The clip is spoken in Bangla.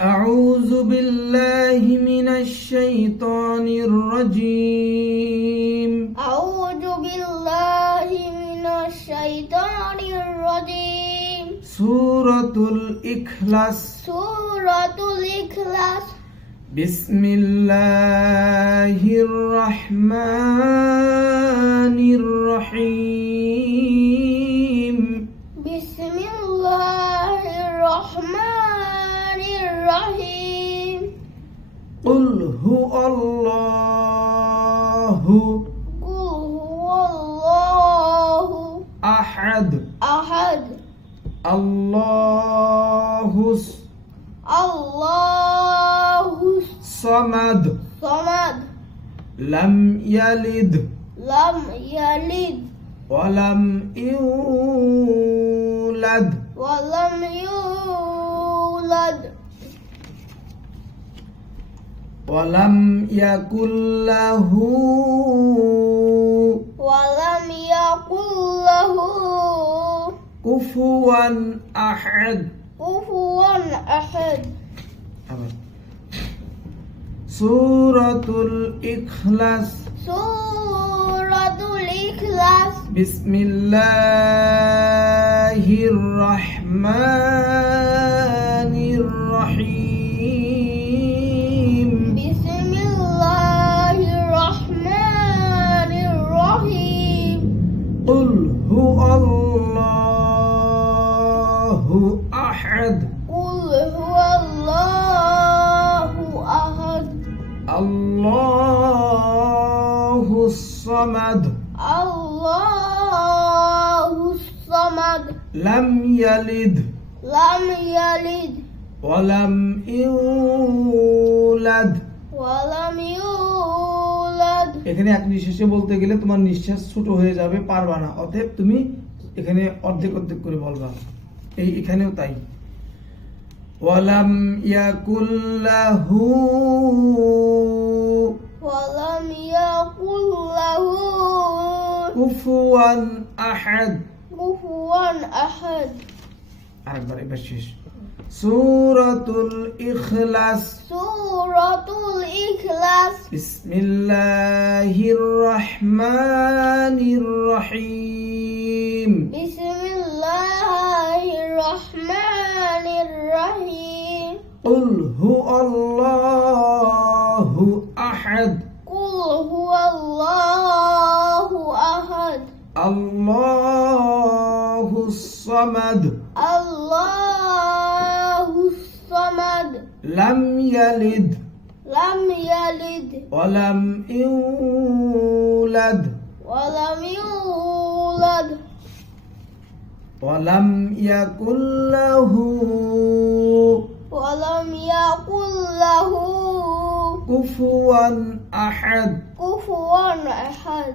أعوذ بالله من الشيطان الرجيم أعوذ بالله من الشيطان الرجيم سورة الإخلاص سورة الإخلاص بسم الله الرحمن الرحيم بسم الله الرحمن الرحيم قل هو الله قل هو الله أحد أحد الله الصمد الصمد لم يلد لم يلد ولم يولد ولم يولد ولم يكن له كفوا أحد كفوا أحد سورة الإخلاص سورة الإخلاص بسم الله الرحمن الرحيم بسم الله الرحمن الرحيم قل هو الله أحد قل هو الله أحد الله الصمد الله الصمد لم يلد لم يلد ولم يولد ولم يولد এখানে এক নিঃশ্বাসে বলতে গেলে তোমার নিঃশ্বাস ছোট হয়ে যাবে, পারবা না। অতএব তুমি এখানে অর্ধেক অর্ধেক করে বলবা। এখানেও তাই। ওয়ালাম ইয়াকুল লাহু ولم يكن له কুফুয়ান আহাদ। كفوا أحد আরেকবার, এবার শেষ। সূরাতুল ইখলাস سورة الإخلاص বিসমিল্লাহির রহমানির রহিম بسم الله الرحمن الرحيم قل هو الله أحد قل هو الله أحد الله الصمد الله الصمد لم يلد لم يلد ولم يولد ولم يولد ولم يكن له ولم يكن له كفوا أحد كفوا أحد